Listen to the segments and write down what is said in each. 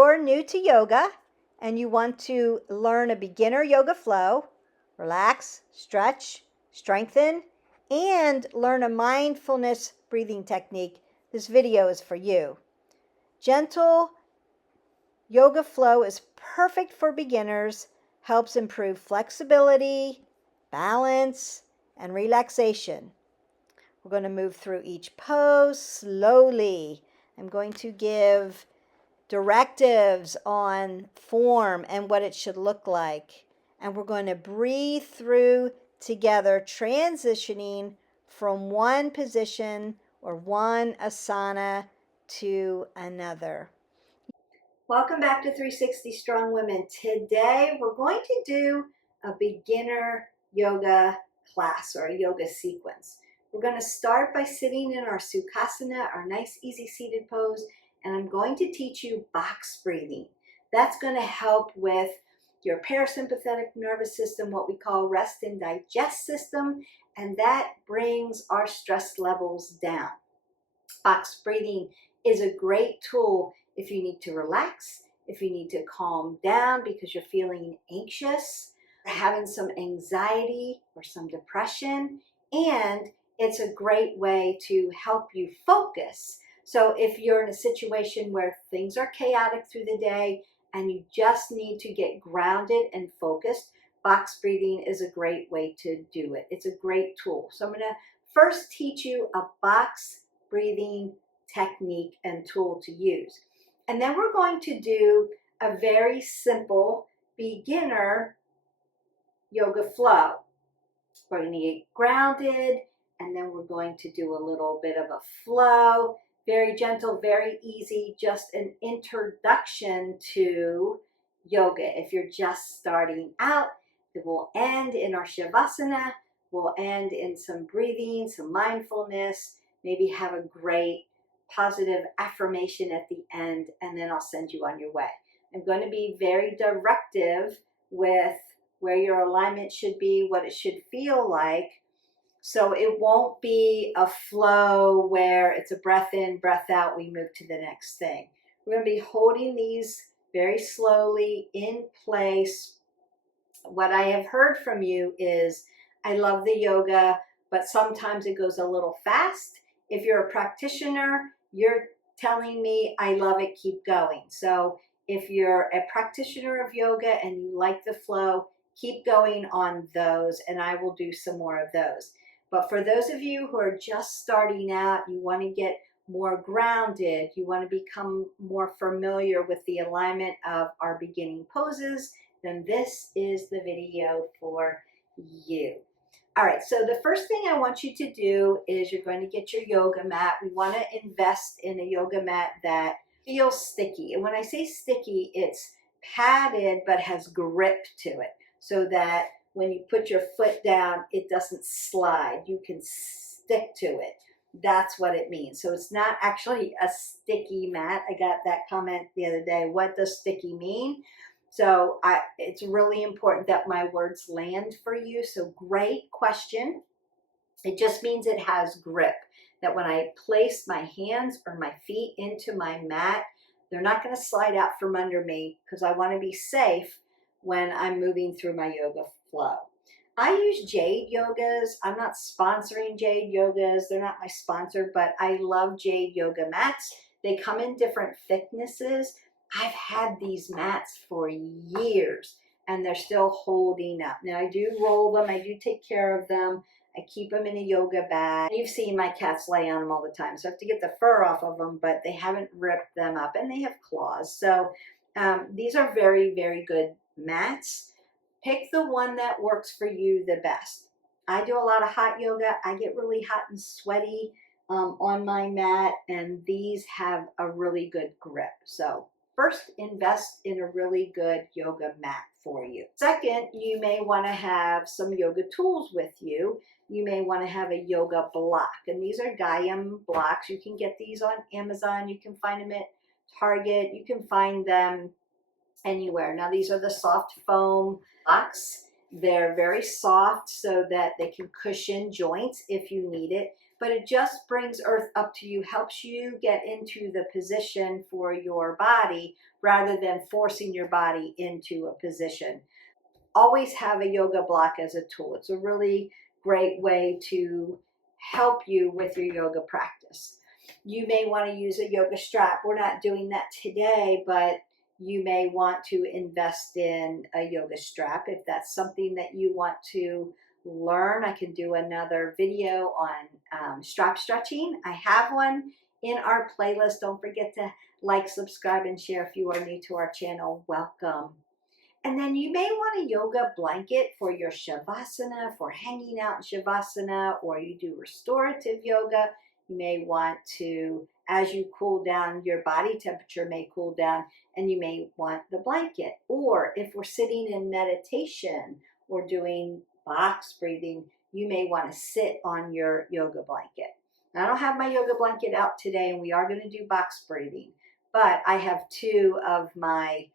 you're new to yoga and you want to learn a beginner yoga flow, relax, stretch, strengthen, and learn a mindfulness breathing technique, this video is for you. Gentle yoga flow is perfect for beginners, helps improve flexibility, balance, and relaxation. We're going to move through each pose slowly. I'm going to give directives on form and what it should look like. And we're going to breathe through together, transitioning from one position or one asana to another. Welcome back to 360 Strong Women. Today we're going to do a beginner yoga class or a yoga sequence. We're going to start by sitting in our Sukhasana, our nice easy seated pose, and I'm going to teach you box breathing. That's going to help with your parasympathetic nervous system, what we call rest and digest system, and that brings our stress levels down. Box breathing is a great tool if you need to relax, if you need to calm down because you're feeling anxious, or having some anxiety or some depression, and it's a great way to help you focus. So if you're in a situation where things are chaotic through the day and you just need to get grounded and focused, box breathing is a great way to do it. It's a great tool. So I'm going to first teach you a box breathing technique and tool to use. And then we're going to do a very simple beginner yoga flow. We're going to get grounded, and then we're going to do a little bit of a flow. Very gentle, very easy, just an introduction to yoga. If you're just starting out, it will end in our Savasana. We'll end in some breathing, some mindfulness, maybe have a great positive affirmation at the end, and then I'll send you on your way. I'm going to be very directive with where your alignment should be, what it should feel like. So it won't be a flow where it's a breath in, breath out, we move to the next thing. We're going to be holding these very slowly in place. What I have heard from you is, I love the yoga, but sometimes it goes a little fast. If you're a practitioner, you're telling me, I love it, keep going. So if you're a practitioner of yoga and you like the flow, keep going on those, and I will do some more of those. But for those of you who are just starting out, you want to get more grounded, you want to become more familiar with the alignment of our beginning poses, then this is the video for you. All right, so the first thing I want you to do is you're going to get your yoga mat. We want to invest in a yoga mat that feels sticky. And when I say sticky, it's padded but has grip to it, so that when you put your foot down, it doesn't slide. You can stick to it. That's what it means. So it's not actually a sticky mat. I got that comment the other day. What does sticky mean? So it's really important that my words land for you. So great question. It just means it has grip. That when I place my hands or my feet into my mat, they're not going to slide out from under me, because I want to be safe when I'm moving through my yoga flow. I use Jade Yogas. I'm not sponsoring Jade Yogas. They're not my sponsor, but I love Jade Yoga mats. They come in different thicknesses. I've had these mats for years and they're still holding up. Now I do roll them. I do take care of them. I keep them in a yoga bag. You've seen my cats lay on them all the time, so I have to get the fur off of them, but they haven't ripped them up, and they have claws. So these are very, very good mats. Pick the one that works for you the best. I do a lot of hot yoga. I get really hot and sweaty on my mat, and these have a really good grip. So first, invest in a really good yoga mat for you. Second, you may want to have some yoga tools with you. You may want to have a yoga block, and these are Gaiam blocks. You can get these on Amazon. You can find them at Target. You can find them anywhere. Now these are the soft foam blocks. They're very soft so that they can cushion joints if you need it, but it just brings earth up to you, helps you get into the position for your body rather than forcing your body into a position. Always have a yoga block as a tool. It's a really great way to help you with your yoga practice. You may want to use a yoga strap. We're not doing that today, but you may want to invest in a yoga strap if that's something that you want to learn. I can do another video on strap stretching. I have one in our playlist. Don't forget to like, subscribe, and share if you are new to our channel. Welcome. And then you may want a yoga blanket for your Shavasana, for hanging out in Shavasana, or you do restorative yoga. You may want to, as you cool down, your body temperature may cool down, and you may want the blanket. Or if we're sitting in meditation or doing box breathing, you may want to sit on your yoga blanket. Now, I don't have my yoga blanket out today, and we are going to do box breathing, but I have two of my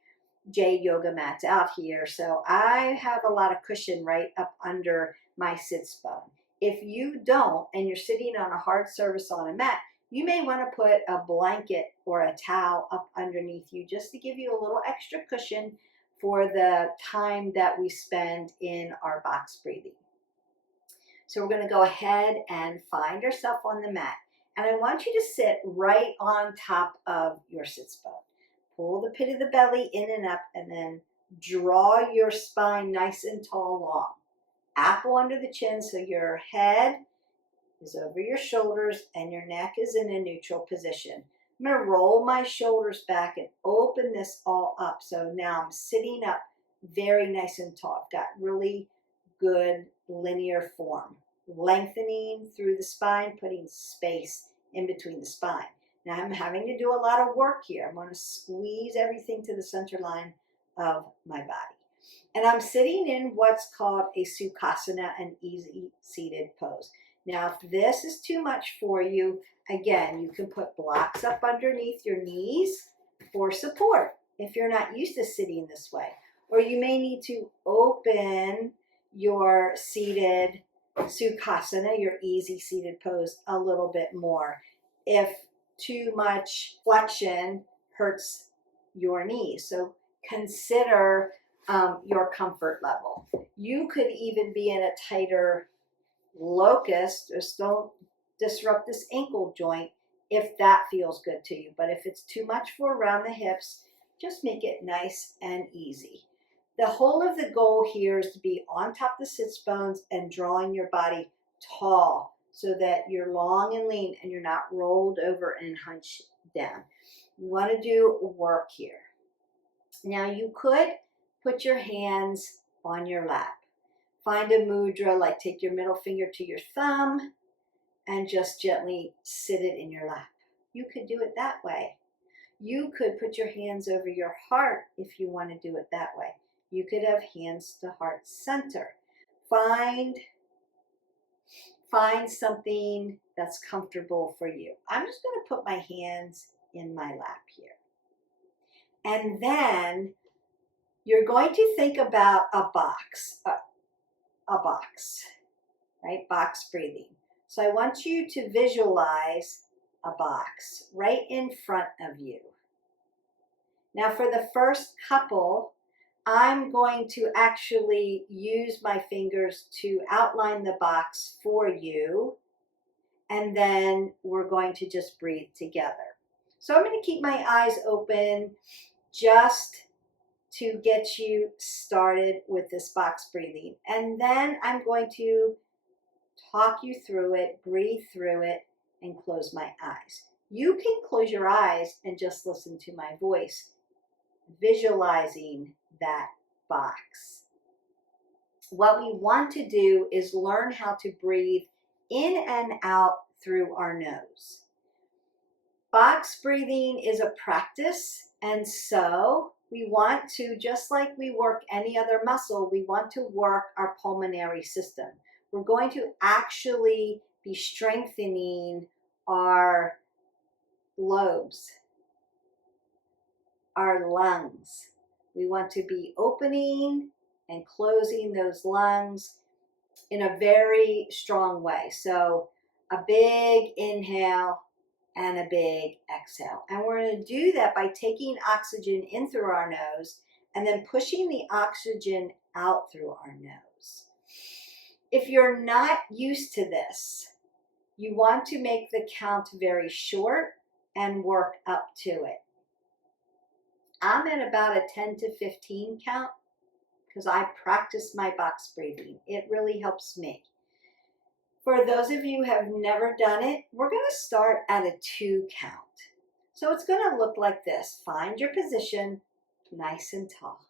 J yoga mats out here, so I have a lot of cushion right up under my sits bone. If you don't, and you're sitting on a hard surface on a mat, you may want to put a blanket or a towel up underneath you just to give you a little extra cushion for the time that we spend in our box breathing. So we're going to go ahead and find yourself on the mat, and I want you to sit right on top of your sits bone. Pull the pit of the belly in and up, and then draw your spine nice and tall, long. Apple under the chin so your head is over your shoulders and your neck is in a neutral position. I'm going to roll my shoulders back and open this all up. So now I'm sitting up very nice and tall. I've got really good linear form. Lengthening through the spine, putting space in between the spine. Now I'm having to do a lot of work here. I'm going to squeeze everything to the center line of my body. And I'm sitting in what's called a Sukhasana, an easy seated pose. Now, if this is too much for you, again, you can put blocks up underneath your knees for support if you're not used to sitting this way. Or you may need to open your seated Sukhasana, your easy seated pose, a little bit more if too much flexion hurts your knees. So consider your comfort level. You could even be in a tighter locust. Just don't disrupt this ankle joint if that feels good to you. But if it's too much for around the hips, just make it nice and easy. The whole of the goal here is to be on top of the sits bones and drawing your body tall, so that you're long and lean and you're not rolled over and hunched down. You want to do work here. Now you could put your hands on your lap. Find a mudra, like take your middle finger to your thumb and just gently sit it in your lap. You could do it that way. You could put your hands over your heart if you want to do it that way. You could have hands to heart center. Find something that's comfortable for you. I'm just going to put my hands in my lap here. And then you're going to think about a box, right? Box breathing. So I want you to visualize a box right in front of you. Now for the first couple, I'm going to actually use my fingers to outline the box for you, and then we're going to just breathe together. So I'm going to keep my eyes open just to get you started with this box breathing, and then I'm going to talk you through it, breathe through it, and close my eyes. You can close your eyes and just listen to my voice, visualizing that box. What we want to do is learn how to breathe in and out through our nose. Box breathing is a practice, and so we want to, just like we work any other muscle, we want to work our pulmonary system. We're going to actually be strengthening our lobes, our lungs. We want to be opening and closing those lungs in a very strong way. So a big inhale and a big exhale. And we're going to do that by taking oxygen in through our nose and then pushing the oxygen out through our nose. If you're not used to this, you want to make the count very short and work up to it. I'm at about a 10 to 15 count because I practice my box breathing. It really helps me. For those of you who have never done it, we're going to start at a 2 count. So it's going to look like this. Find your position, nice and tall.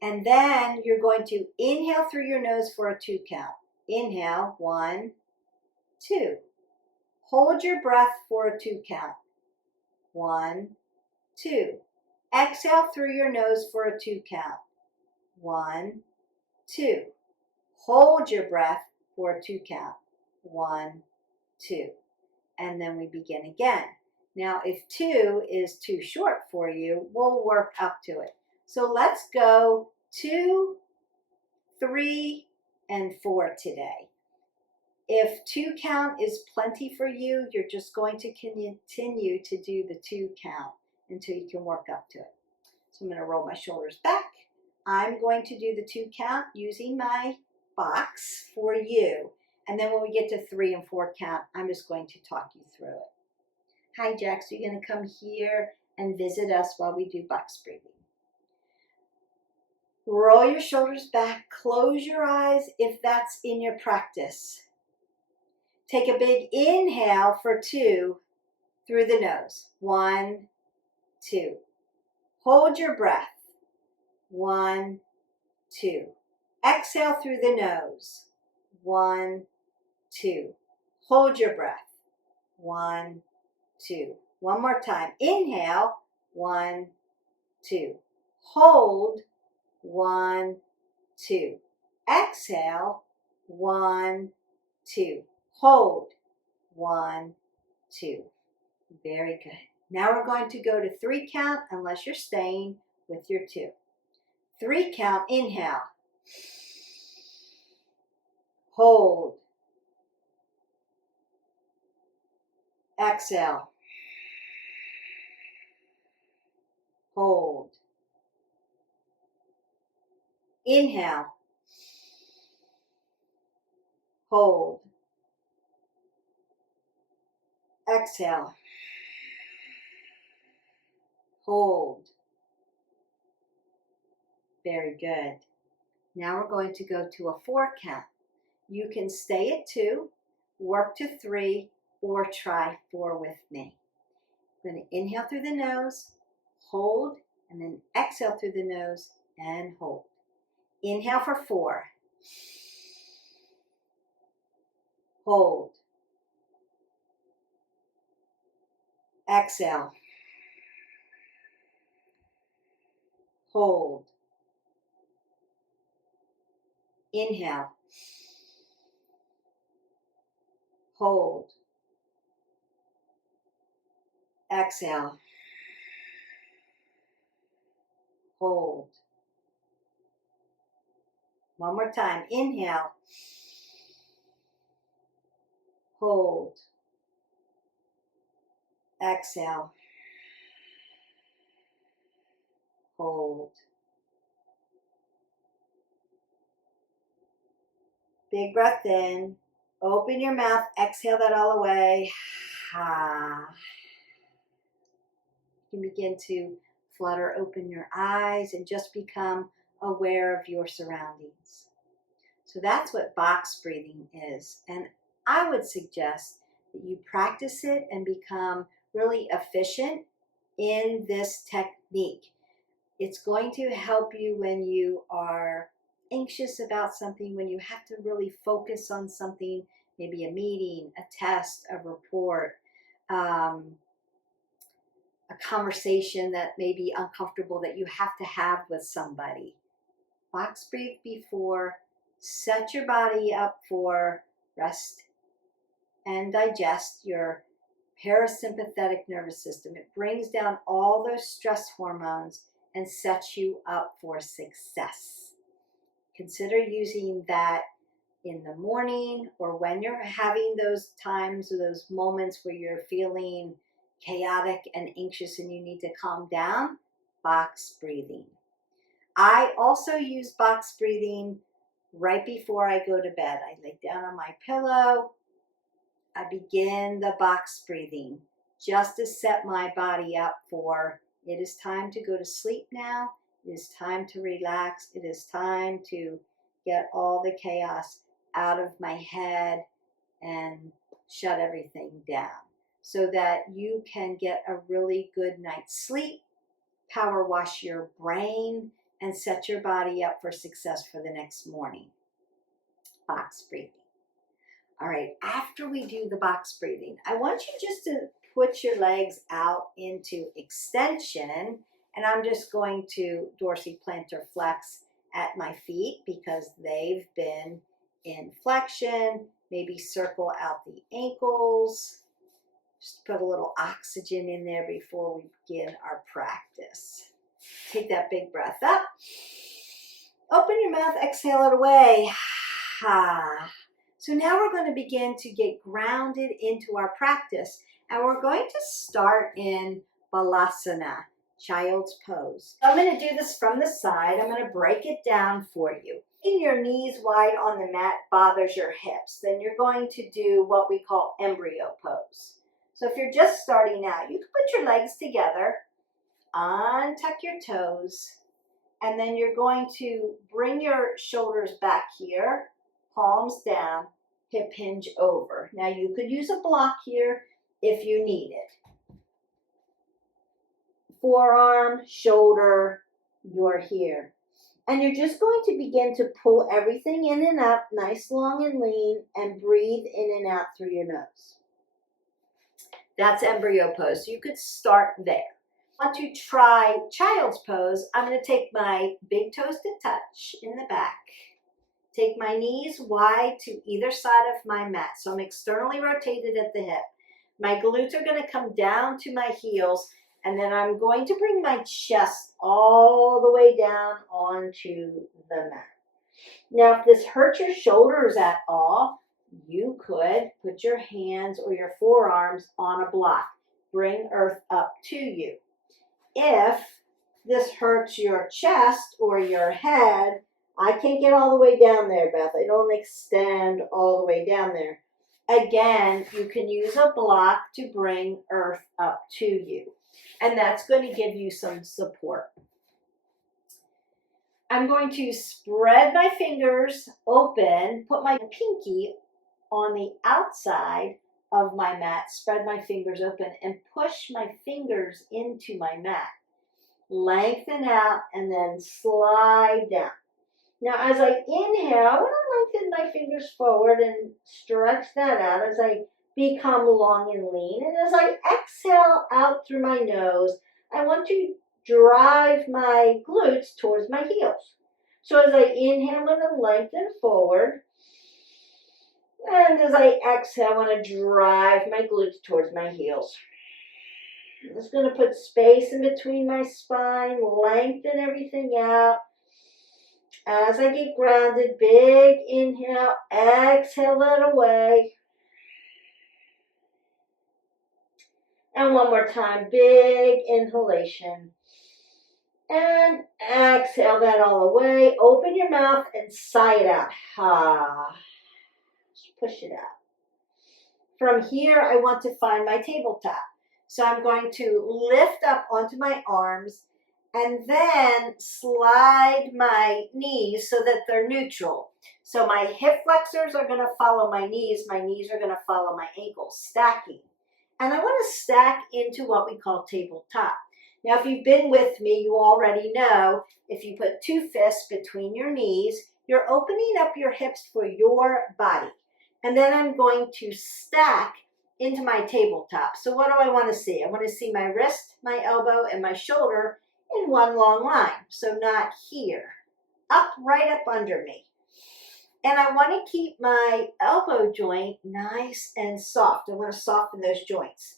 And then you're going to inhale through your nose for a 2 count. Inhale, 1, 2. Hold your breath for a 2 count. 1, 2. Exhale through your nose for a 2 count. 1, 2. Hold your breath for a 2 count. 1, 2. And then we begin again. Now, if 2 is too short for you, we'll work up to it. So let's go 2, 3, and 4 today. If 2 count is plenty for you, you're just going to continue to do the 2 count until you can work up to it. So I'm going to roll my shoulders back. I'm going to do the 2 count using my box for you. And then when we get to 3 and 4 count, I'm just going to talk you through it. Hi, Jax. You're going to come here and visit us while we do box breathing. Roll your shoulders back. Close your eyes if that's in your practice. Take a big inhale for 2 through the nose. 1, 2. Hold your breath. 1, 2. Exhale through the nose. 1, 2. Hold your breath. 1, 2. One more time. Inhale. 1, 2. Hold. 1, 2. Exhale. 1, 2. Hold. 1, 2. Very good. Now we're going to go to 3 count unless you're staying with your 2. 3 count. Inhale. Hold. Exhale. Hold. Inhale. Hold. Exhale. Hold. Very good. Now we're going to go to a 4 count. You can stay at 2, work to 3, or try 4 with me. I'm going to inhale through the nose, hold, and then exhale through the nose and hold. Inhale for 4. Hold. Exhale. Hold. Inhale. Hold. Exhale. Hold. One more time. Inhale. Hold. Exhale. Hold. Big breath in. Open your mouth. Exhale that all away. You can begin to flutter open your eyes and just become aware of your surroundings. So that's what box breathing is. And I would suggest that you practice it and become really efficient in this technique. It's going to help you when you are anxious about something, when you have to really focus on something, maybe a meeting, a test, a report, a conversation that may be uncomfortable that you have to have with somebody. Box breathe before, set your body up for rest and digest your parasympathetic nervous system. It brings down all those stress hormones and sets you up for success. Consider using that in the morning or when you're having those times or those moments where you're feeling chaotic and anxious and you need to calm down. Box breathing. I also use box breathing right before I go to bed. I lay down on my pillow. I begin the box breathing just to set my body up for it is time to go to sleep now. It is time to relax. It is time to get all the chaos out of my head and shut everything down so that you can get a really good night's sleep, power wash your brain, and set your body up for success for the next morning. Box breathing. All right, after we do the box breathing, I want you just to put your legs out into extension, and I'm just going to dorsiplantar flex at my feet because they've been in flexion. Maybe circle out the ankles. Just put a little oxygen in there before we begin our practice. Take that big breath up. Open your mouth, exhale it away. So now we're going to begin to get grounded into our practice. And we're going to start in Balasana, child's pose. I'm going to do this from the side. I'm going to break it down for you. Keeping your knees wide on the mat bothers your hips. Then you're going to do what we call embryo pose. So if you're just starting out, you can put your legs together, untuck your toes, and then you're going to bring your shoulders back here, palms down, hip hinge over. Now you could use a block here if you need it. Forearm, shoulder, you're here. And you're just going to begin to pull everything in and up, nice, long, and lean, and breathe in and out through your nose. That's embryo pose. So you could start there. Want to try child's pose, I'm going to take my big toes to touch in the back. Take my knees wide to either side of my mat. So I'm externally rotated at the hip. My glutes are going to come down to my heels, and then I'm going to bring my chest all the way down onto the mat. Now, if this hurts your shoulders at all, you could put your hands or your forearms on a block. Bring earth up to you. If this hurts your chest or your head, I can't get all the way down there, Beth. I don't extend all the way down there. Again, you can use a block to bring earth up to you. And that's going to give you some support. I'm going to spread my fingers open, put my pinky on the outside of my mat, spread my fingers open, and push my fingers into my mat. Lengthen out and then slide down. Now, as I inhale, I'm going to lengthen my fingers forward and stretch that out as I become long and lean. And as I exhale out through my nose, I want to drive my glutes towards my heels. So as I inhale, I'm going to lengthen forward. And as I exhale, I want to drive my glutes towards my heels. I'm just going to put space in between my spine, lengthen everything out. As I get grounded, big inhale, exhale it away. And one more time, big inhalation. And exhale that all away. Open your mouth and sigh it out. Just push it out. From here, I want to find my tabletop. So I'm going to lift up onto my arms and then slide my knees so that they're neutral. So my hip flexors are going to follow my knees are going to follow my ankles, stacking. And I want to stack into what we call tabletop. Now, if you've been with me, you already know if you put two fists between your knees, you're opening up your hips for your body. And then I'm going to stack into my tabletop. So what do I want to see? I want to see my wrist, my elbow, and my shoulder in one long line. So not here, right up under me. And I want to keep my elbow joint nice and soft. I want to soften those joints.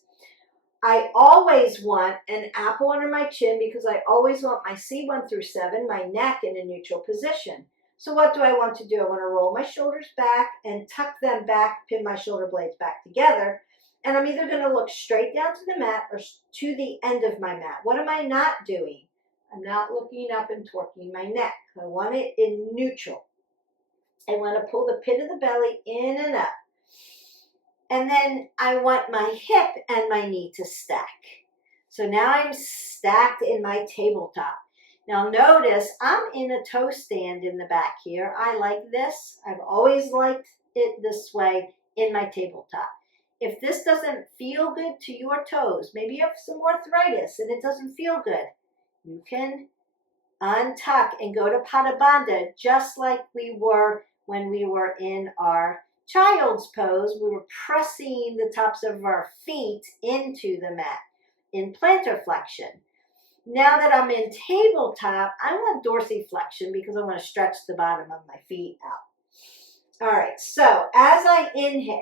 I always want an apple under my chin because I always want my C1 through 7, my neck in a neutral position. So what do I want to do? I want to roll my shoulders back and tuck them back, pin my shoulder blades back together. And I'm either going to look straight down to the mat or to the end of my mat. What am I not doing? I'm not looking up and torquing my neck. I want it in neutral. I want to pull the pit of the belly in and up. And then I want my hip and my knee to stack. So now I'm stacked in my tabletop. Now notice I'm in a toe stand in the back here. I like this. I've always liked it this way in my tabletop. If this doesn't feel good to your toes, maybe you have some arthritis and it doesn't feel good, you can untuck and go to Pada Bandha just like we were when we were in our child's pose. We were pressing the tops of our feet into the mat in plantar flexion. Now that I'm in tabletop, I want dorsiflexion because I want to stretch the bottom of my feet out. All right, so as I inhale,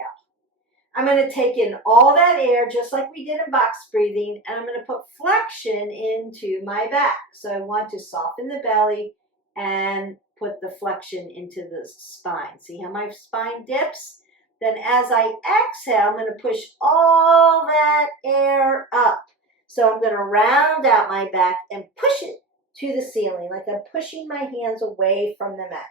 I'm going to take in all that air just like we did in box breathing, and I'm going to put flexion into my back. So I want to soften the belly and put the flexion into the spine. See how my spine dips? Then as I exhale, I'm going to push all that air up. So I'm going to round out my back and push it to the ceiling, like I'm pushing my hands away from the mat.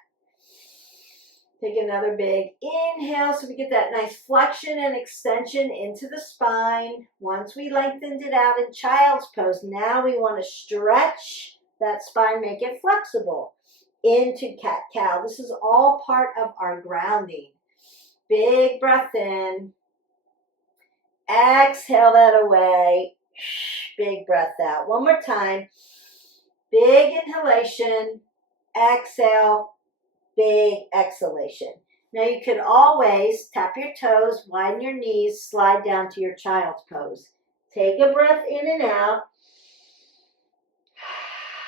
Take another big inhale so we get that nice flexion and extension into the spine. Once we lengthened it out in child's pose, now we want to stretch that spine, make it flexible into cat-cow. This is all part of our grounding. Big breath in. Exhale that away. Big breath out. One more time. Big inhalation. Exhale. Big exhalation. Now you can always tap your toes, widen your knees, slide down to your child's pose. Take a breath in and out.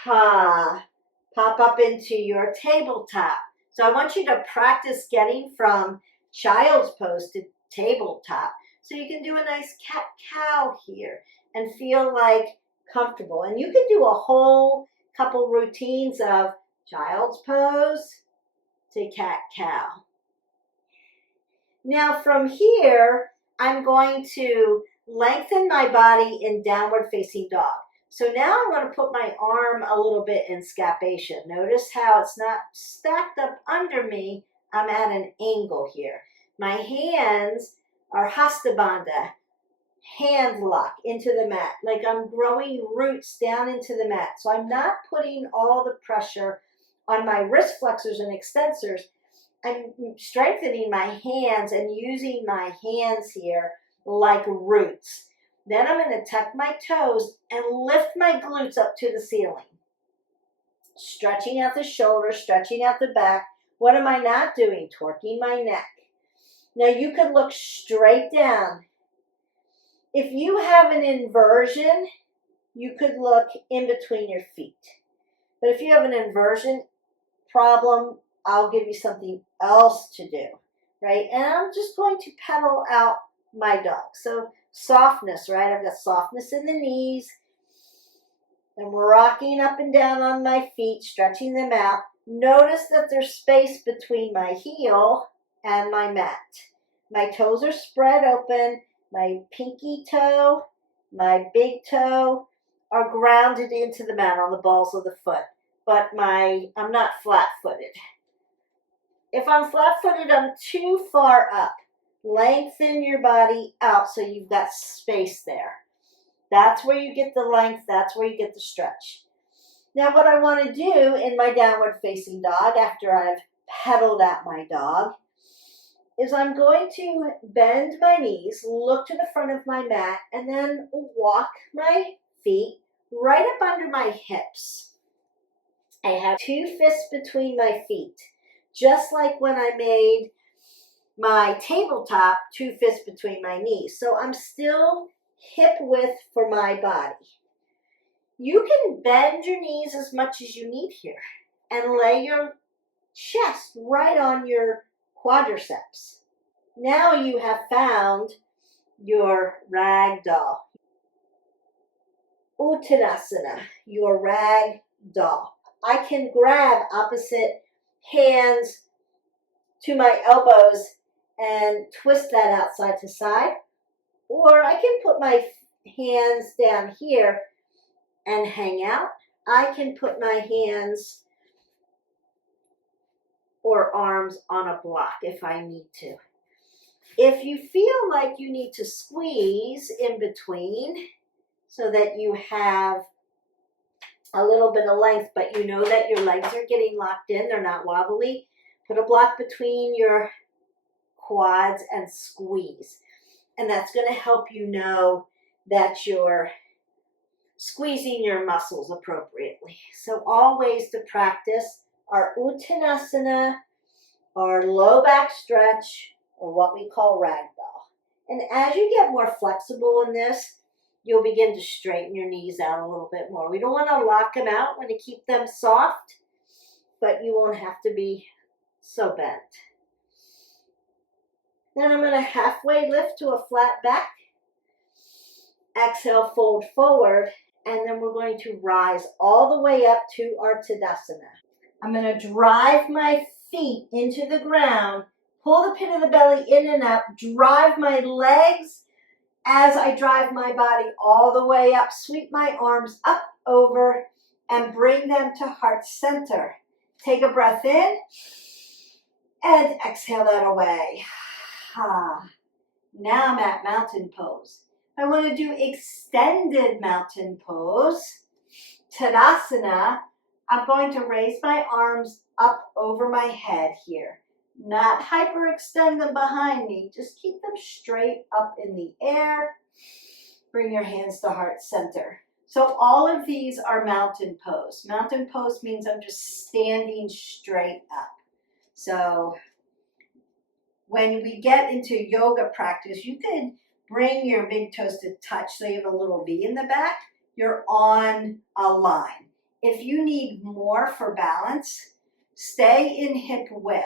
Pop up into your tabletop. So I want you to practice getting from child's pose to tabletop. So you can do a nice cat-cow here and feel like comfortable. And you can do a whole couple routines of child's pose to cat-cow. Now from here, I'm going to lengthen my body in downward facing dog. So now I'm going to put my arm a little bit in scapation. Notice how it's not stacked up under me. I'm at an angle here. My hands are Hasta Bandha, hand lock into the mat, like I'm growing roots down into the mat. So I'm not putting all the pressure on my wrist flexors and extensors. I'm strengthening my hands and using my hands here like roots. Then I'm going to tuck my toes and lift my glutes up to the ceiling. Stretching out the shoulders, stretching out the back. What am I not doing? Torquing my neck. Now you could look straight down. If you have an inversion, you could look in between your feet. But if you have an inversion problem, I'll give you something else to do, right? And I'm just going to pedal out my dog. So softness, right? I've got softness in the knees. I'm rocking up and down on my feet, stretching them out. Notice that there's space between my heel and my mat. My toes are spread open. My pinky toe, my big toe are grounded into the mat on the balls of the foot. But I'm not flat-footed. If I'm flat-footed, I'm too far up. Lengthen your body out so you've got space there. That's where you get the length. That's where you get the stretch. Now what I want to do in my downward facing dog after I've pedaled out my dog is I'm going to bend my knees, look to the front of my mat, and then walk my feet right up under my hips. I have 2 fists between my feet, just like when I made my tabletop, 2 fists between my knees. So I'm still hip width for my body. You can bend your knees as much as you need here and lay your chest right on your quadriceps. Now you have found your ragdoll. Uttanasana, your rag doll. I can grab opposite hands to my elbows and twist that outside to side, or I can put my hands down here and hang out. I can put my hands or arms on a block if I need to. If you feel like you need to squeeze in between so that you have a little bit of length, but you know that your legs are getting locked in, they're not wobbly, put a block between your quads and squeeze. And that's going to help you know that you're squeezing your muscles appropriately. So all ways to practice are Uttanasana, our low back stretch, or what we call ragdoll. And as you get more flexible in this, you'll begin to straighten your knees out a little bit more. We don't want to lock them out. We want to keep them soft, but you won't have to be so bent. Then I'm going to halfway lift to a flat back. Exhale, fold forward, and then we're going to rise all the way up to our Tadasana. I'm going to drive my feet into the ground, pull the pit of the belly in and up, drive my legs as I drive my body all the way up, sweep my arms up over and bring them to heart center. Take a breath in and exhale that away. Now I'm at mountain pose. I want to do extended mountain pose. Tadasana. I'm going to raise my arms up over my head here. Not hyperextend them behind me. Just keep them straight up in the air. Bring your hands to heart center. So all of these are mountain pose. Mountain pose means I'm just standing straight up. So when we get into yoga practice, you can bring your big toes to touch so you have a little V in the back. You're on a line. If you need more for balance, stay in hip width.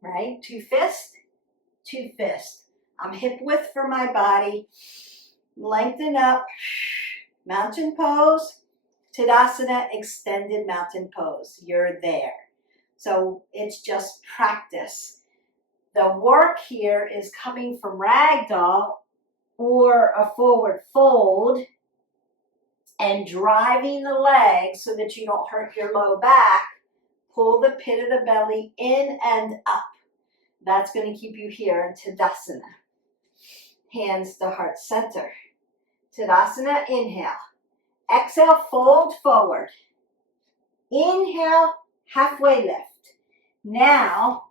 Right? Two fist, two fist. I'm hip width for my body. Lengthen up. Mountain pose. Tadasana, extended mountain pose. You're there. So it's just practice. The work here is coming from ragdoll or a forward fold and driving the legs so that you don't hurt your low back. Pull the pit of the belly in and up. That's going to keep you here in Tadasana. Hands to heart center. Tadasana, inhale. Exhale, fold forward. Inhale, halfway lift. Now,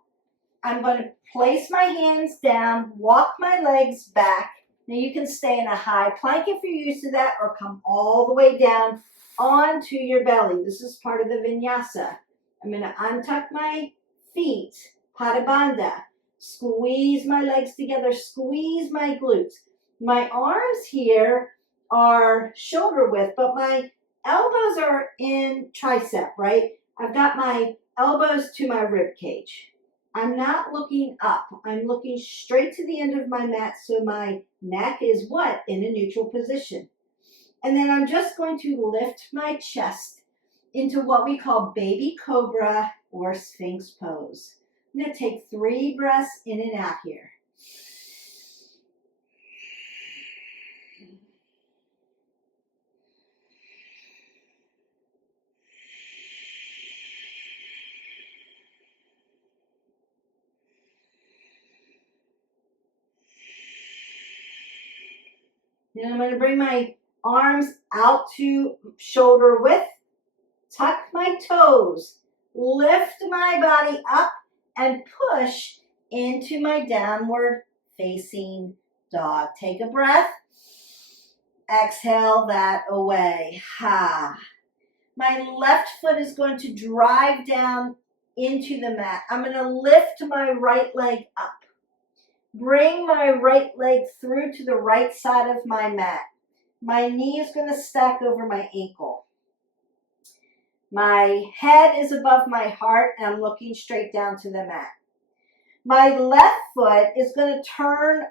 I'm going to place my hands down, walk my legs back. Now you can stay in a high plank if you're used to that, or come all the way down onto your belly. This is part of the vinyasa. I'm going to untuck my feet, Pada Bandha. Squeeze my legs together, squeeze my glutes. My arms here are shoulder width, but my elbows are in tricep, right? I've got my elbows to my rib cage. I'm not looking up. I'm looking straight to the end of my mat so my neck is what? In a neutral position. And then I'm just going to lift my chest into what we call baby cobra or sphinx pose. I'm going to take 3 breaths in and out here. Then I'm going to bring my arms out to shoulder width, tuck my toes, lift my body up, and push into my downward facing dog. Take a breath. Exhale that away. My left foot is going to drive down into the mat. I'm going to lift my right leg up. Bring my right leg through to the right side of my mat. My knee is going to stack over my ankle. My head is above my heart and I'm looking straight down to the mat. My left foot is going to turn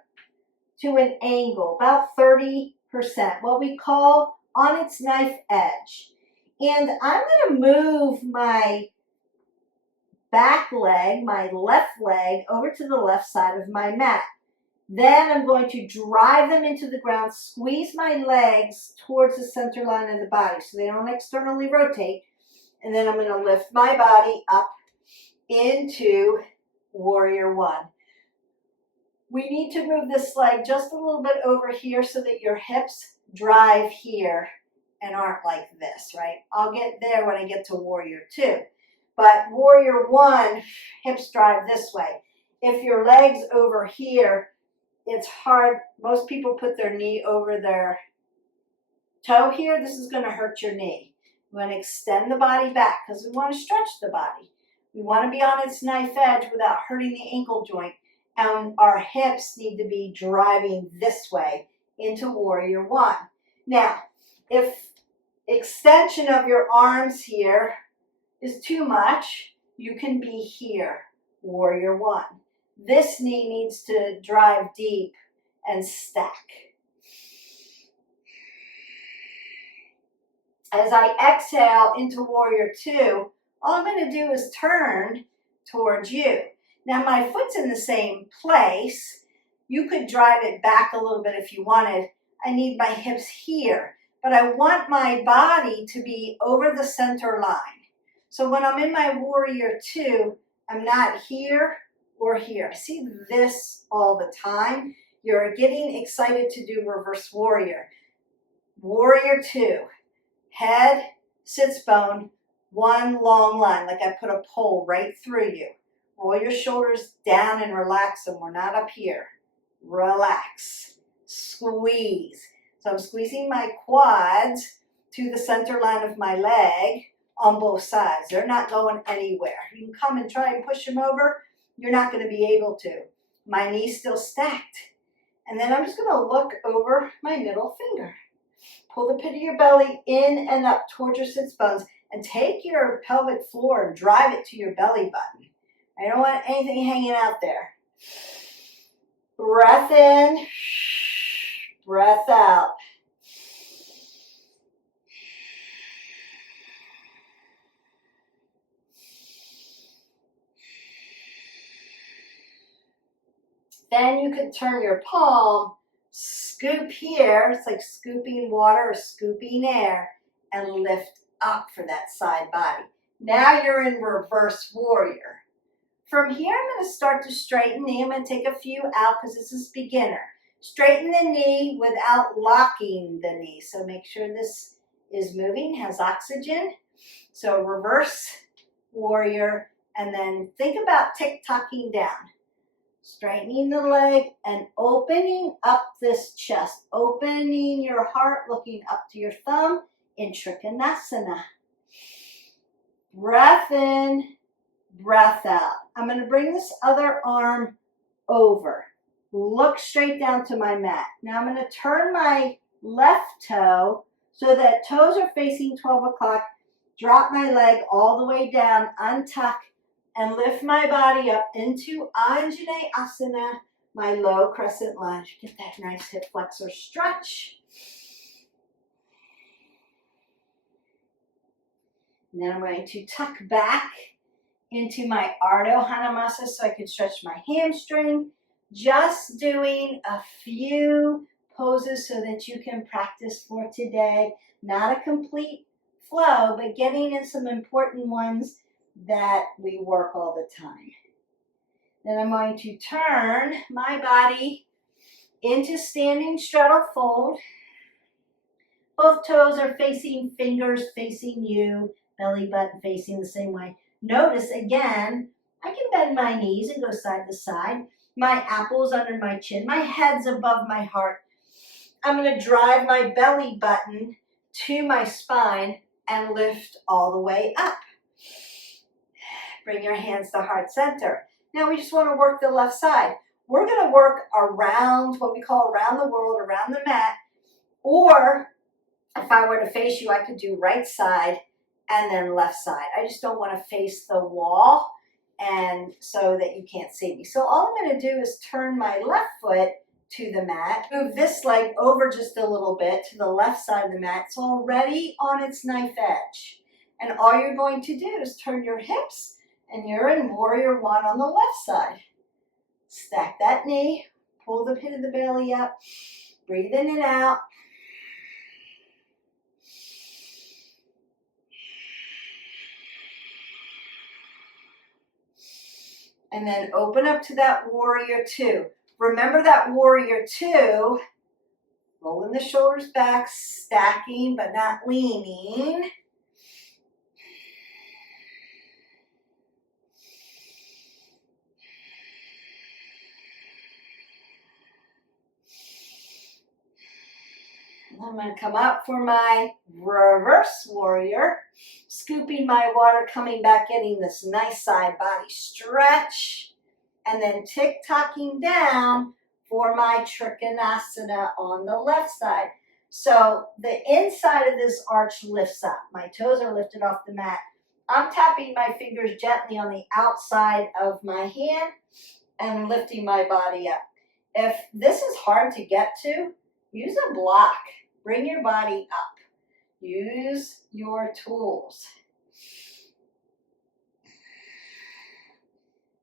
to an angle, about 30 what we call on its knife edge. And I'm going to move my back leg, my left leg, over to the left side of my mat. Then I'm going to drive them into the ground, squeeze my legs towards the center line of the body so they don't externally rotate. And then I'm going to lift my body up into Warrior One. We need to move this leg just a little bit over here so that your hips drive here and aren't like this, right? I'll get there when I get to Warrior Two. But Warrior One, hips drive this way. If your leg's over here, it's hard. Most people put their knee over their toe here. This is going to hurt your knee. We want to extend the body back because we want to stretch the body. We want to be on its knife edge without hurting the ankle joint. And our hips need to be driving this way into Warrior One. Now, if extension of your arms here is too much, you can be here, Warrior One. This knee needs to drive deep and stack. As I exhale into Warrior Two, all I'm going to do is turn towards you. Now my foot's in the same place. You could drive it back a little bit if you wanted. I need my hips here, but I want my body to be over the center line. So when I'm in my Warrior Two, I'm not here or here. I see this all the time. You're getting excited to do reverse warrior. Warrior Two, head, sits bone, one long line, like I put a pole right through you. Roll your shoulders down and relax them. We're not up here. Relax. Squeeze. So I'm squeezing my quads to the center line of my leg on both sides. They're not going anywhere. You can come and try and push them over. You're not going to be able to. My knee's still stacked. And then I'm just going to look over my middle finger. Pull the pit of your belly in and up towards your sits bones and take your pelvic floor and drive it to your belly button. I don't want anything hanging out there. Breath in, breath out. Then you could turn your palm, scoop here, it's like scooping water or scooping air, and lift up for that side body. Now you're in reverse warrior. From here, I'm going to start to straighten knee. I'm going to take a few out because this is beginner. Straighten the knee without locking the knee. So make sure this is moving, has oxygen. So reverse warrior, and then think about tick-tocking down. Straightening the leg and opening up this chest. Opening your heart, looking up to your thumb in Trikonasana. Breath in, breath out. I'm going to bring this other arm over. Look straight down to my mat. Now I'm going to turn my left toe so that toes are facing 12 o'clock. Drop my leg all the way down, untuck, and lift my body up into Anjaneyasana, my low crescent lunge. Get that nice hip flexor stretch. And then I'm going to tuck back into my Adho so I can stretch my hamstring. Just doing a few poses so that you can practice for today. Not a complete flow, but getting in some important ones that we work all the time. Then I'm going to turn my body into standing straddle fold. Both toes are facing, fingers facing you, belly button facing the same way. Notice again, I can bend my knees and go side to side. My apple's under my chin. My head's above my heart. I'm going to drive my belly button to my spine and lift all the way up. Bring your hands to heart center. Now we just want to work the left side. We're going to work around what we call around the world, around the mat. Or if I were to face you, I could do right side and then left side. I just don't want to face the wall and so that you can't see me. So all I'm going to do is turn my left foot to the mat. Move this leg over just a little bit to the left side of the mat. It's already on its knife edge. And all you're going to do is turn your hips, and you're in warrior one on the left side. Stack that knee, pull the pit of the belly up, breathe in and out. And then open up to that warrior two. Remember that warrior two, rolling the shoulders back, stacking but not leaning. I'm going to come up for my reverse warrior, scooping my water, coming back, getting this nice side body stretch, and then tick-tocking down for my Trikonasana on the left side. So the inside of this arch lifts up. My toes are lifted off the mat. I'm tapping my fingers gently on the outside of my hand and lifting my body up. If this is hard to get to, use a block. Bring your body up. Use your tools.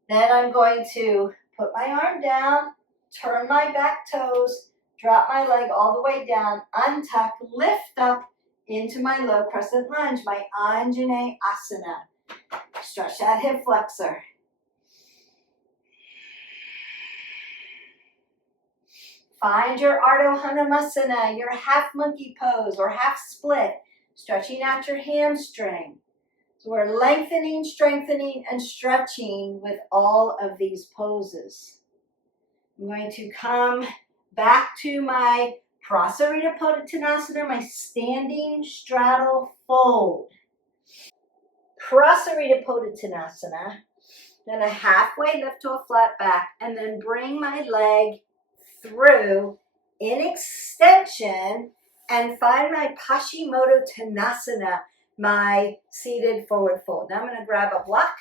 Then I'm going to put my arm down, turn my back toes, drop my leg all the way down, untuck, lift up into my low crescent lunge, my Anjaneyasana. Stretch that hip flexor. Find your Adho Uttanasana, your half monkey pose or half split, stretching out your hamstring. So we're lengthening, strengthening, and stretching with all of these poses. I'm going to come back to my Virabhadrasana, my standing straddle fold. Virabhadrasana, then a halfway lift to a flat back, and then bring my leg through in extension and find my Paschimottanasana, my seated forward fold. Now I'm going to grab a block.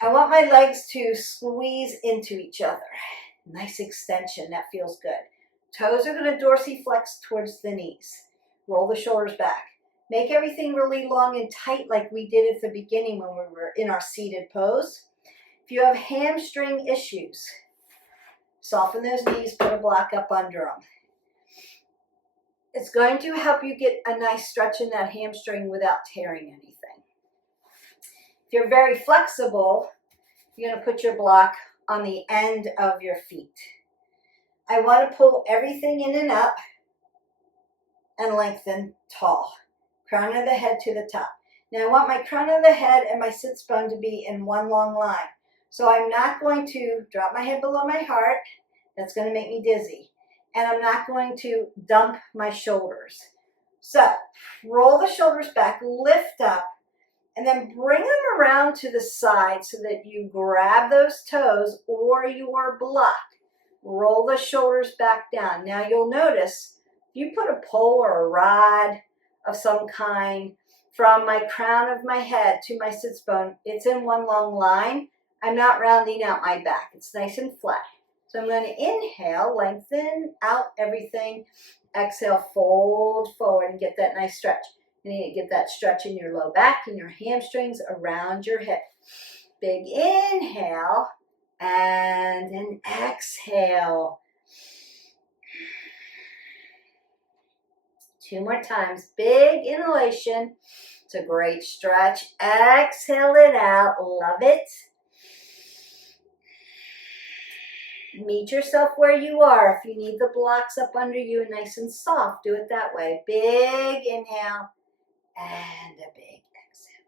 I want my legs to squeeze into each other. Nice extension, that feels good. Toes are going to dorsiflex towards the knees. Roll the shoulders back. Make everything really long and tight like we did at the beginning when we were in our seated pose. If you have hamstring issues, soften those knees, put a block up under them. It's going to help you get a nice stretch in that hamstring without tearing anything. If you're very flexible, you're going to put your block on the end of your feet. I want to pull everything in and up and lengthen tall. Crown of the head to the top. Now I want my crown of the head and my sits bone to be in one long line. So I'm not going to drop my head below my heart. That's going to make me dizzy. And I'm not going to dump my shoulders. So roll the shoulders back, lift up, and then bring them around to the side so that you grab those toes or your block. Roll the shoulders back down. Now you'll notice if you put a pole or a rod of some kind from my crown of my head to my sits bone, it's in one long line. I'm not rounding out my back. It's nice and flat. So I'm going to inhale, lengthen out everything. Exhale, fold forward and get that nice stretch. You need to get that stretch in your low back and your hamstrings around your hip. Big inhale and an exhale. 2 more times. Big inhalation. It's a great stretch. Exhale it out. Love it. Meet yourself where you are. If you need the blocks up under you nice and soft, do it that way. Big inhale and a big exhale.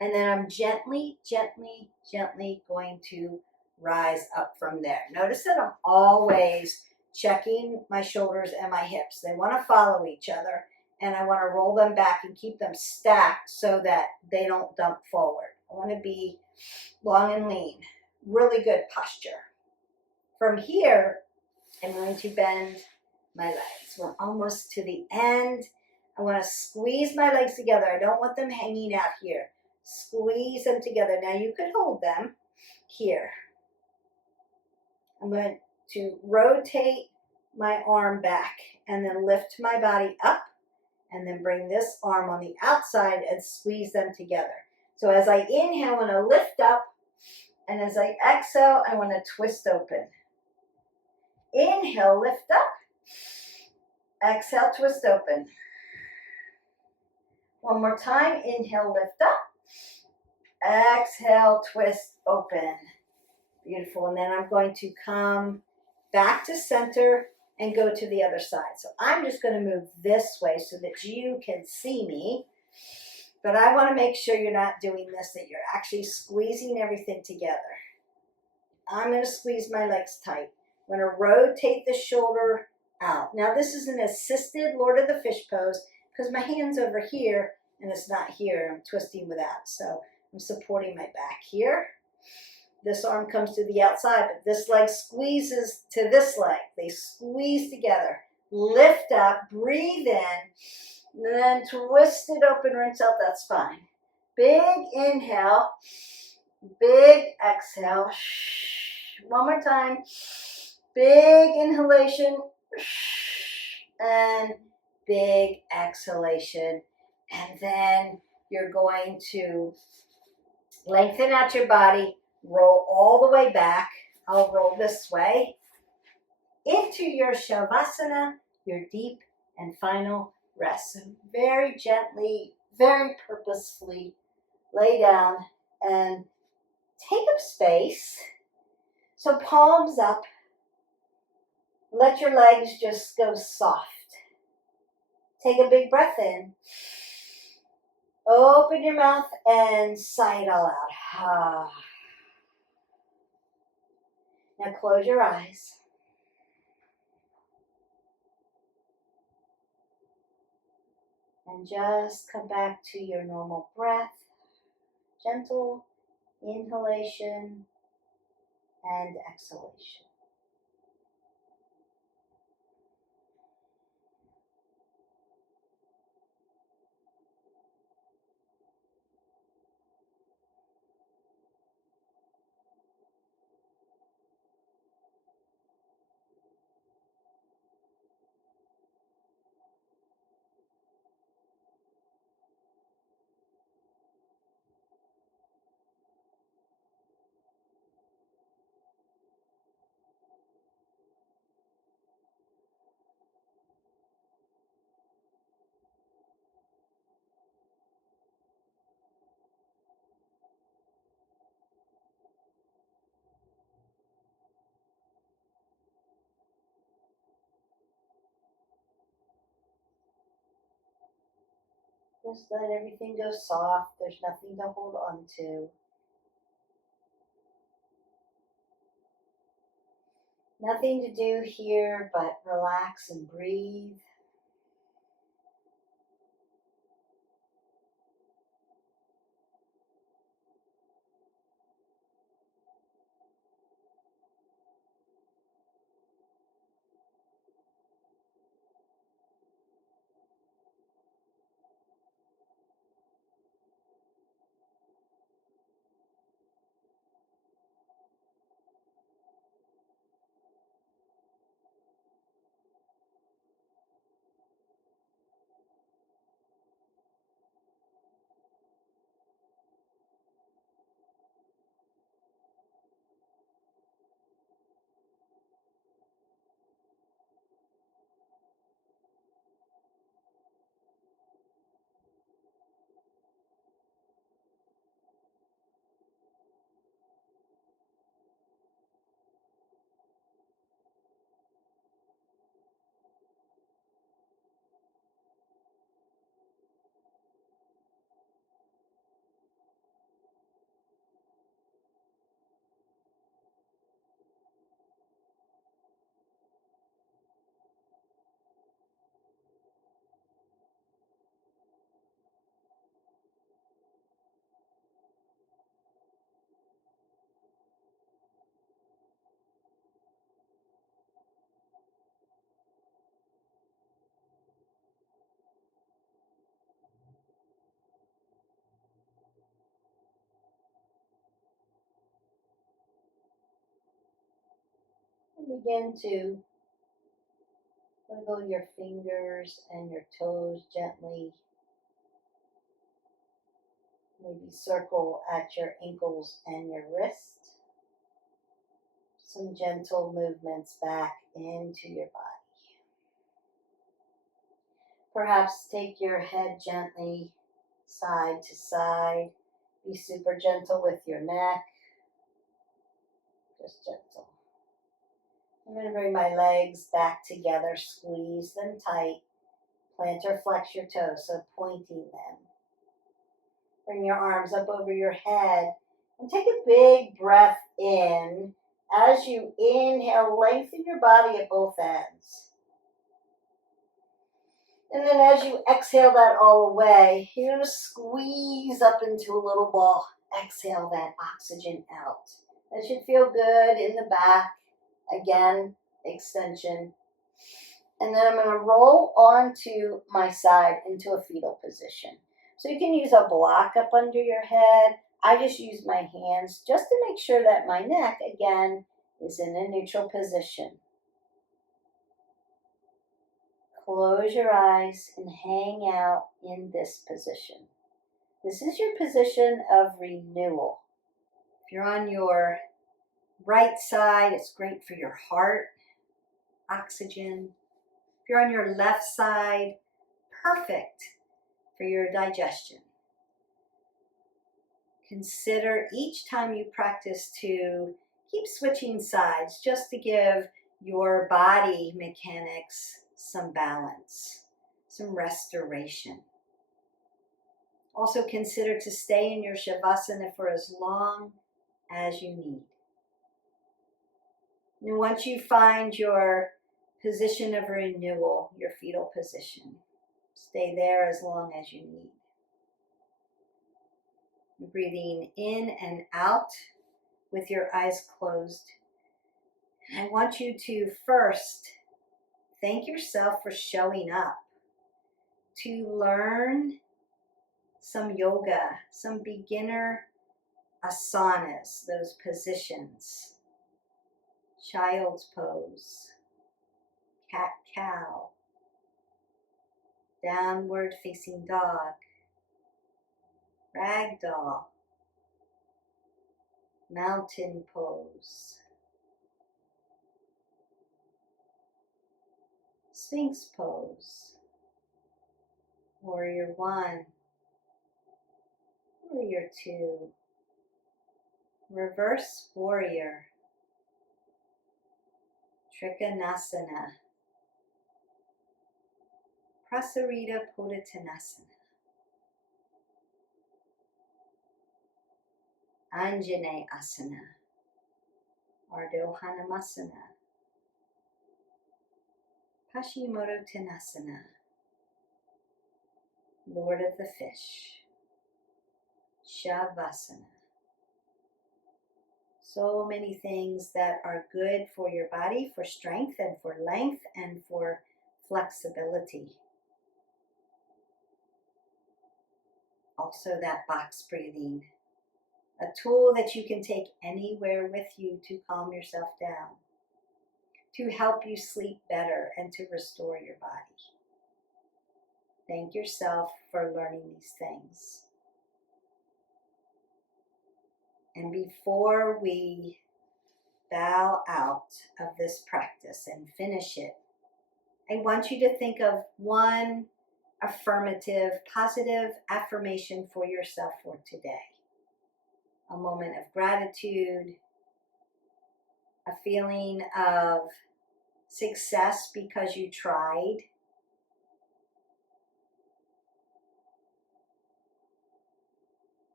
And then I'm gently, gently, gently going to rise up from there. Notice that I'm always checking my shoulders and my hips. They want to follow each other, and I want to roll them back and keep them stacked so that they don't dump forward. I want to be long and lean. Really good posture. From here, I'm going to bend my legs. We're almost to the end. I want to squeeze my legs together. I don't want them hanging out here. Squeeze them together. Now you could hold them here. I'm going to to rotate my arm back and then lift my body up and then bring this arm on the outside and squeeze them together. So as I inhale, I want to lift up, and as I exhale, I want to twist open. Inhale, lift up. Exhale, twist open. One more time. Inhale, lift up. Exhale, twist open. Beautiful. And then I'm going to come back to center and go to the other side. So I'm just going to move this way so that you can see me. But I want to make sure you're not doing this, that you're actually squeezing everything together. I'm going to squeeze my legs tight. I'm going to rotate the shoulder out. Now this is an assisted Lord of the Fish pose because my hand's over here and it's not here. I'm twisting without. So I'm supporting my back here. This arm comes to the outside, but this leg squeezes to this leg. They squeeze together. Lift up, breathe in, and then twist it open, rinse out that spine. Big inhale, big exhale. One more time. Big inhalation and big exhalation. And then you're going to lengthen out your body, roll all the way back. I'll roll this way into your Savasana, your deep and final rest. So very gently, very purposefully lay down and take up space. So palms up. Let your legs just go soft. Take a big breath in. Open your mouth and sigh it all out. Now close your eyes. And just come back to your normal breath. Gentle inhalation and exhalation. Just let everything go soft. There's nothing to hold on to. Nothing to do here but relax and breathe. And begin to wiggle your fingers and your toes gently. Maybe circle at your ankles and your wrist. Some gentle movements back into your body. Perhaps take your head gently side to side. Be super gentle with your neck. Just gentle. I'm going to bring my legs back together. Squeeze them tight. Plant or flex your toes, so pointing them. Bring your arms up over your head and take a big breath in. As you inhale, lengthen your body at both ends. And then as you exhale that all away, you're going to squeeze up into a little ball. Exhale that oxygen out. That should feel good in the back. Again, extension. And then I'm going to roll onto my side into a fetal position. So you can use a block up under your head. I just use my hands just to make sure that my neck, again, is in a neutral position. Close your eyes and hang out in this position. This is your position of renewal. If you're on your right side, it's great for your heart, oxygen. If you're on your left side, perfect for your digestion. Consider each time you practice to keep switching sides just to give your body mechanics some balance, some restoration. Also consider to stay in your Savasana for as long as you need. And once you find your position of renewal, your fetal position, stay there as long as you need. Breathing in and out with your eyes closed. I want you to first thank yourself for showing up to learn some yoga, some beginner asanas, those positions. Child's pose, cat-cow, downward facing dog, ragdoll, mountain pose, Sphinx pose, warrior one, warrior two, reverse warrior, Trikonasana, Paschimottanasana, Anjaneyasana, Adho, Paschimottanasana, Lord of the Fish, Savasana. So many things that are good for your body, for strength and for length and for flexibility. Also that box breathing, a tool that you can take anywhere with you to calm yourself down, to help you sleep better and to restore your body. Thank yourself for learning these things. And before we bow out of this practice and finish it, I want you to think of one affirmative, positive affirmation for yourself for today. A moment of gratitude, a feeling of success because you tried,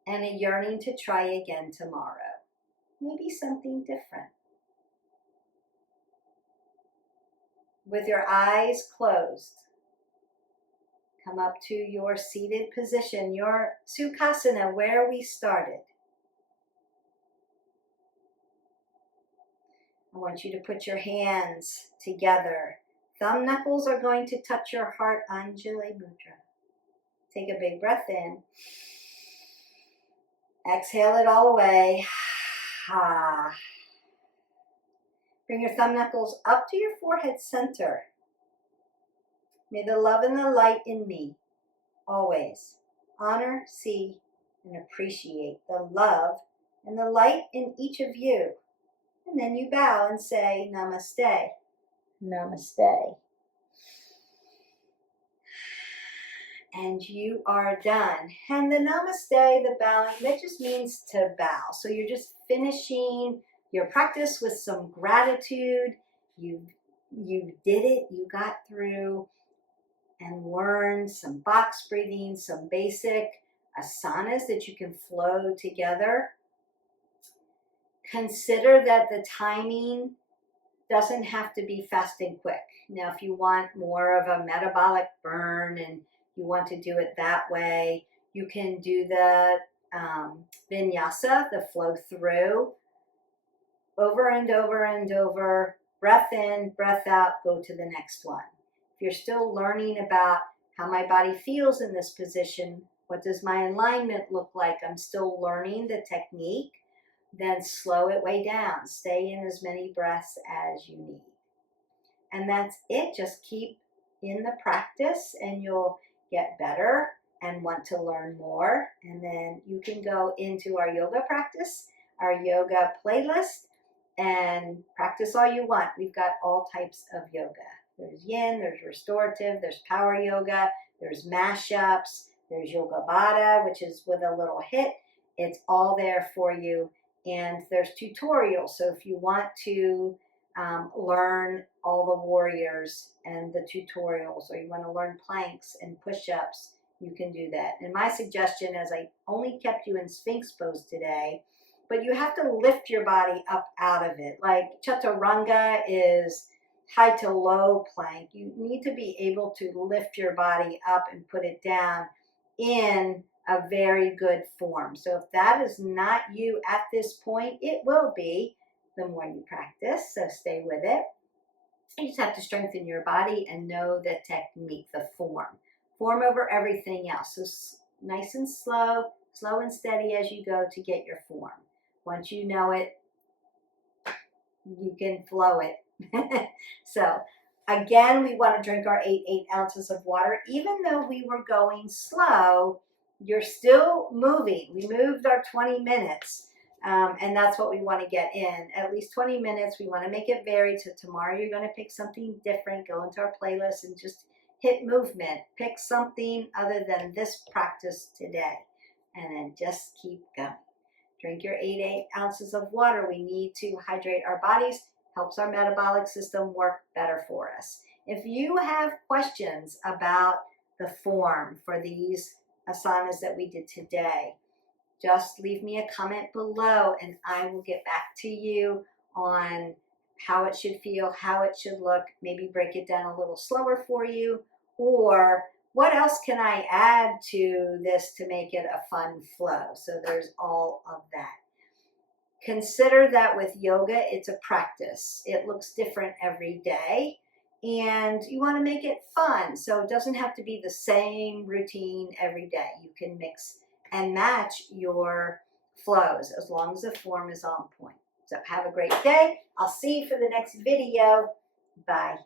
and a yearning to try again tomorrow. Maybe something different. With your eyes closed, come up to your seated position, your Sukhasana, where we started. I want you to put your hands together. Thumb knuckles are going to touch your heart, Anjali Mudra. Take a big breath in. Exhale it all away. Bring your thumb knuckles up to your forehead center. May the love and the light in me always honor, see, and appreciate the love and the light in each of you. And then you bow and say, Namaste. Namaste. And you are done. And the Namaste, the bowing, that just means to bow. So you're just finishing your practice with some gratitude. You did it. You got through and learned some box breathing, some basic asanas that you can flow together. Consider that the timing doesn't have to be fast and quick. Now, if you want more of a metabolic burn and you want to do it that way, you can do the vinyasa, the flow through, over and over and over, breath in, breath out, go to the next one. If you're still learning about how my body feels in this position, what does my alignment look like, I'm still learning the technique, then slow it way down. Stay in as many breaths as you need. And that's it. Just keep in the practice and you'll get better and want to learn more. And then you can go into our yoga practice, our yoga playlist, and practice all you want. We've got all types of yoga. There's yin, there's restorative, there's power yoga, there's mashups, there's yoga bada, which is with a little hit. It's all there for you. And there's tutorials. So if you want to learn all the warriors and the tutorials, or you want to learn planks and push-ups, you can do that. And my suggestion is, I only kept you in Sphinx pose today, but you have to lift your body up out of it. Like chaturanga is high to low plank. You need to be able to lift your body up and put it down in a very good form. So if that is not you at this point, it will be the more you practice. So stay with it. You just have to strengthen your body and know the technique, the form. Form over everything else. So nice and slow, slow and steady as you go to get your form. Once you know it, you can flow it. So again, we want to drink our 8 ounces of water. Even though we were going slow, you're still moving. We moved our 20 minutes. And that's what we want to get in. At least 20 minutes. We want to make it varied. So tomorrow you're going to pick something different. Go into our playlist and just hit movement. Pick something other than this practice today. And then just keep going. Drink your 8 ounces of water. We need to hydrate our bodies. Helps our metabolic system work better for us. If you have questions about the form for these asanas that we did today, just leave me a comment below and I will get back to you on how it should feel, how it should look, maybe break it down a little slower for you, or what else can I add to this to make it a fun flow. So there's all of that. Consider that with yoga, it's a practice. It looks different every day and you want to make it fun. So it doesn't have to be the same routine every day. You can mix and match your flows as long as the form is on point. So have a great day. I'll see you for the next video. Bye.